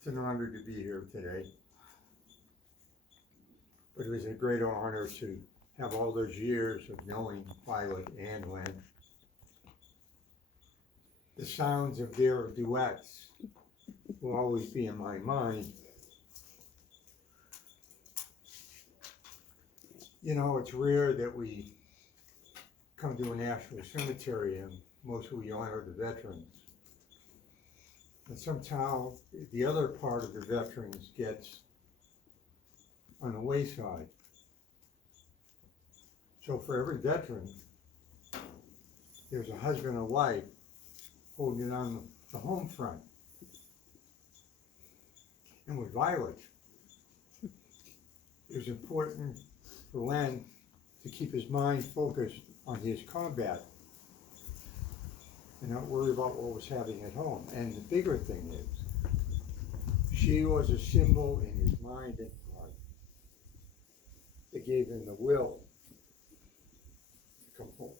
It's an honor to be here today. But it was a great honor to have all those years of knowing Violet and Len. The sounds of their duets will always be in my mind. You know, it's rare that we come to a national cemetery and mostly we honor the veterans. And somehow the other part of the veterans gets on the wayside. So for every veteran, there's a husband and wife holding on the home front. And with Violet, it was important for Len to keep his mind focused on his combat and not worry about what was happening at home. And the bigger thing is, she was a symbol in his mind and heart that gave him the will to come home.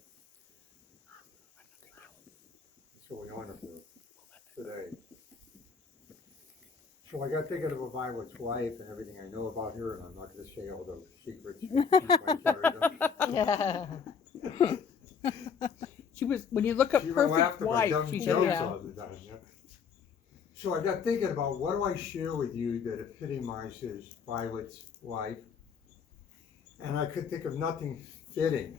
So we honor her today. So I got thinking about Violet's life and everything I know about her, and I'm not going to say all those secrets. Yeah. She was, when you look up She will laugh perfect at my wife, dumb she's jokes yeah. all the time. Yeah. So I got thinking about what do I share with you that epitomizes Violet's life, and I could think of nothing fitting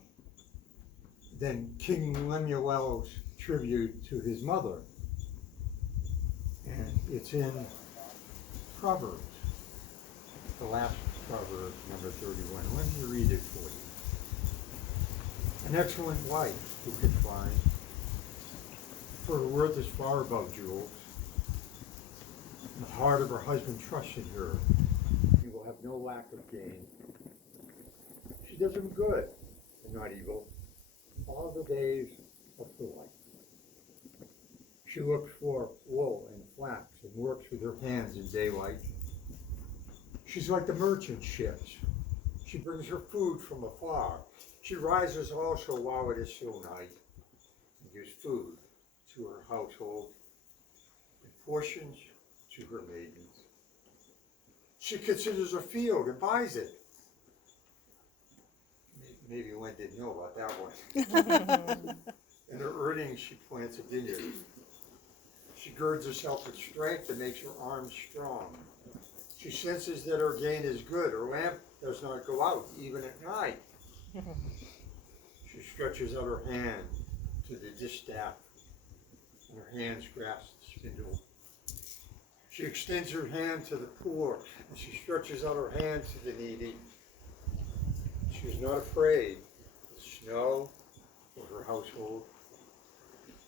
than King Lemuel's tribute to his mother, and it's in Proverbs, the last Proverb, number 31. Let me read it for you. An excellent wife who could find, for her worth is far above jewels. And the heart of her husband trusts in her. He will have no lack of gain. She does him good and not evil all the days of her life. She looks for wool and flax and works with her hands in daylight. She's like the merchant ships. She brings her food from afar. She rises also while it is still night and gives food to her household and portions to her maidens. She considers a field and buys it. Maybe Len didn't know about that one. In her earnings, she plants a vineyard. She girds herself with strength and makes her arms strong. She senses that her gain is good. Her lamp does not go out, even at night. She stretches out her hand to the distaff, and her hands grasp the spindle. She extends her hand to the poor, and she stretches out her hand to the needy. She is not afraid of snow or her household,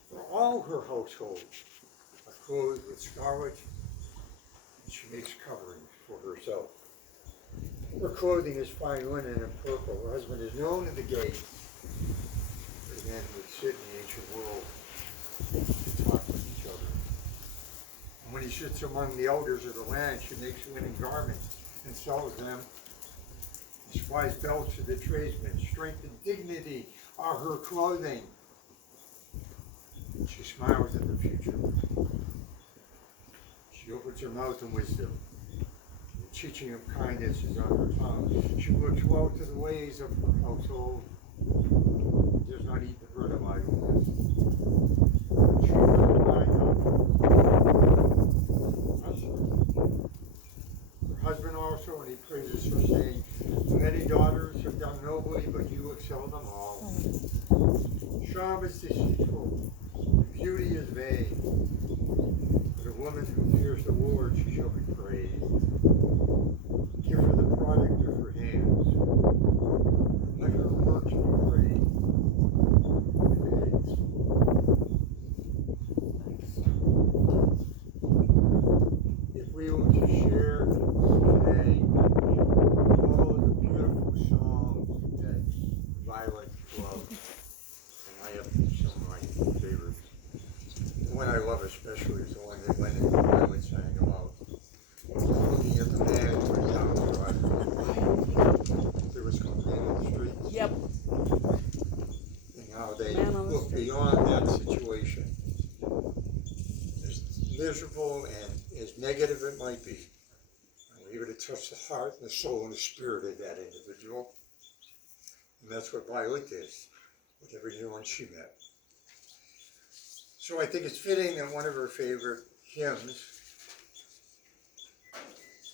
for all her household are clothed with scarlet, and she makes coverings for herself. Her clothing is fine linen and purple. Her husband is known in the gate. The men would sit in the ancient world to talk with each other. And when he sits among the elders of the land, she makes linen garments and sells them. She supplies belts to the tradesmen. Strength and dignity are her clothing. She smiles at the future. She opens her mouth in wisdom. The teaching of kindness is on her tongue. She looks well to the ways of her household. Does not eat the bread of idleness. She finds her husband also, and he praises her, saying, many daughters have done nobly, but you excel them all. Charm is deceitful, beauty is vain. But a woman who fears the Lord, she shall be praised. Give her the product of her hands. Let her works be praised. If we were to share today all of the beautiful songs that Violet loved, and I have some of my favorites. The one I love especially is the one that Len and Violet sang about. Looking at the man who went down the drive. There was company in the streets. Yep. And how they Man on the looked street. beyond of it might be. I'm eager to touch the heart and the soul and the spirit of that individual. And that's what Violet did with everyone she met. So I think it's fitting that one of her favorite hymns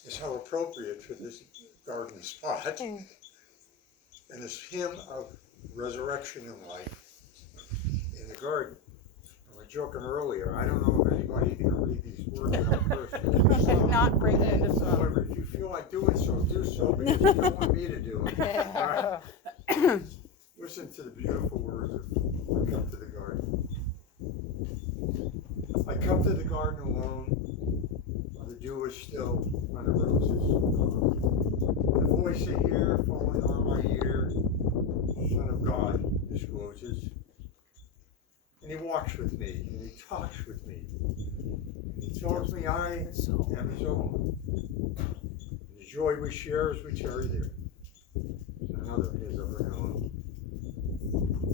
is how appropriate for this garden spot. And this hymn of resurrection and life in the garden. I was joking earlier, I don't know if anybody can read these words without first. Not bring it into song. However, if you feel like doing so, do so, because you don't want me to do it. All right. Listen to the beautiful words of I come to the garden. I come to the garden alone, while the dew is still on the roses. The voice I hear falling on my ear, Son of God discloses. And he walks with me, and he talks with me. And he tells me I am his own. And the joy we share as we tarry there, another has ever known.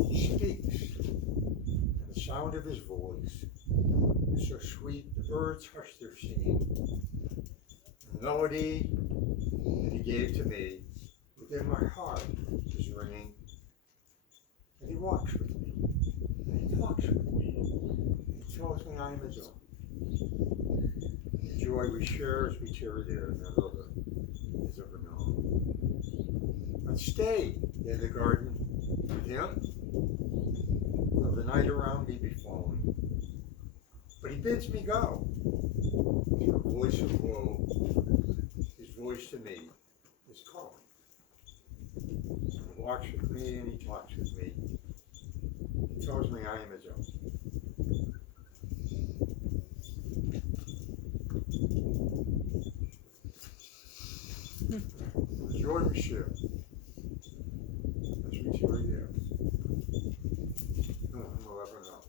He speaks, and the sound of his voice is so sweet the birds hush their singing. The melody that he gave to me within my heart is ringing. And he walks with me, and he talks with me, and he tells me I am his own. The joy we share as we tarry there, none other has ever known. But stay in the garden with him, though the night around me be falling. But he bids me go. Through a voice of woe, his voice to me is calling. He walks with me and he talks with me. He tells me I am his own. The joy we share as we tarry there. No one will ever know.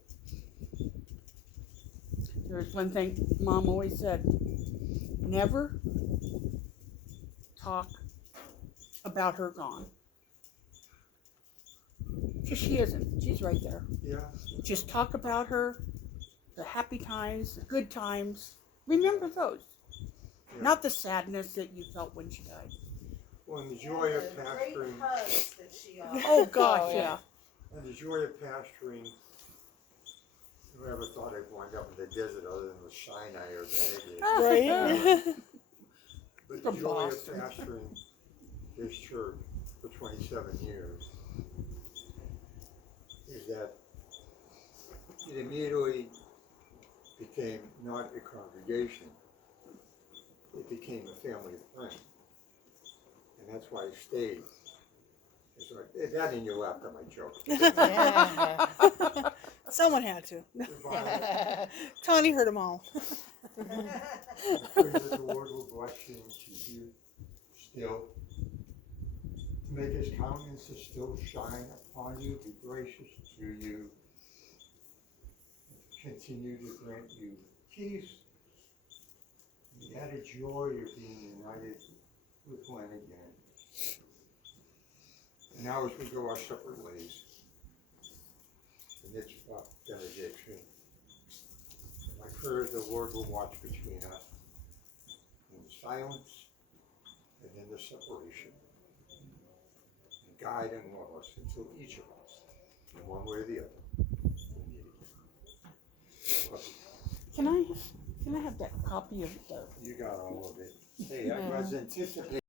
There's one thing Mom always said, never talk about her gone. Because she isn't. She's right there. Yeah. Just talk about her, the happy times, the good times. Remember those. Yeah. Not the sadness that you felt when she died. Well, and the joy of Great pastoring. hugs that she offered. Oh gosh, yeah. And the joy of pastoring. Whoever thought I'd wind up in the desert other than with Sinai or the Negev. Right? But the From joy Boston. of pastoring this church for 27 years is that it immediately became not a congregation, it became a family of friends. And that's why I stayed. It's like, that in your lap, my joke. Yeah. Someone had to. Goodbye. Tawny heard them all. I pray that the Lord will bless you and keep you still, to make his countenance to still shine upon you, be gracious to you, and continue to grant you peace, and the added joy of being united with one again. And now as we go our separate ways, the mitzvah benediction, my prayer is the Lord will watch between us in the silence and in the separation, and guide and love us until each of us, in one way or the other, will meet again. Love you. Can I have that copy of the You got all of it. Hey, I was anticipating.